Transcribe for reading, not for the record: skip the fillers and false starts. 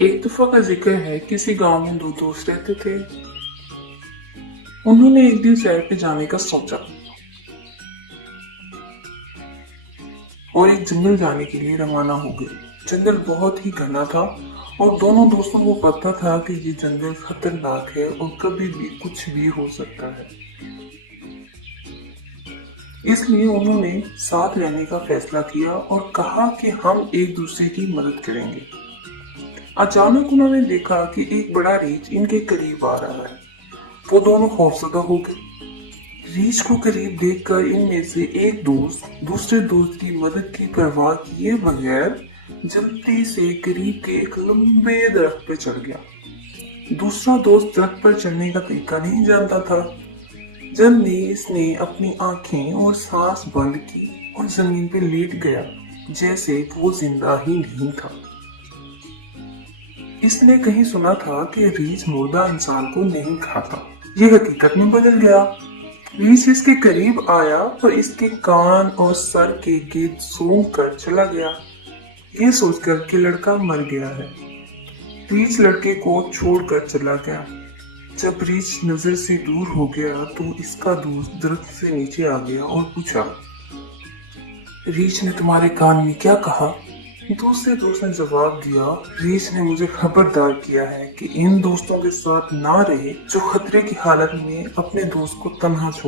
एक दफा का जिक्र है, किसी गांव में दो दोस्त रहते थे। उन्होंने एक दिन सैर पे जाने का सोचा और एक जंगल जाने के लिए रवाना हो गए। जंगल बहुत ही घना था और दोनों दोस्तों को पता था कि ये जंगल खतरनाक है और कभी भी कुछ भी हो सकता है। इसलिए उन्होंने साथ रहने का फैसला किया और कहा कि हम एक दूसरे की मदद करेंगे। अचानक उन्होंने देखा कि एक बड़ा रीछ इनके करीब आ रहा है। वो दोनों खौफजदा हो गए। रीछ को करीब देखकर इनमें से एक दोस्त दूसरे दोस्त की मदद की परवाह किए बगैर जल्दी से करीब के एक लंबे दरख्त पर चढ़ गया। दूसरा दोस्त दरख्त पर चढ़ने का तरीका नहीं जानता था। जल्दी इसने अपनी आंखें और सांस बंद की और जमीन पर लेट गया, जैसे वो जिंदा ही नहीं था। इसने कहीं सुना था कि रीछ मुर्दा इंसान को नहीं खाता। ये हकीकत में बदल गया। रीछ इसके करीब आया और इसके कान और सर के गिर्द सूंघ कर चला गया, ये सोचकर कि लड़का मर गया है। रीछ लड़के को छोड़कर चला गया। जब रीछ नजर से दूर हो गया तो इसका दोस्त दरख्त से नीचे आ गया और पूछा, रीछ ने तुम्हारे कान में क्या कहा? दूसरे दोस्त ने जवाब दिया, रीछ ने मुझे खबरदार किया है कि इन दोस्तों के साथ ना रहे जो खतरे की हालत में अपने दोस्त को तन्हा छोड़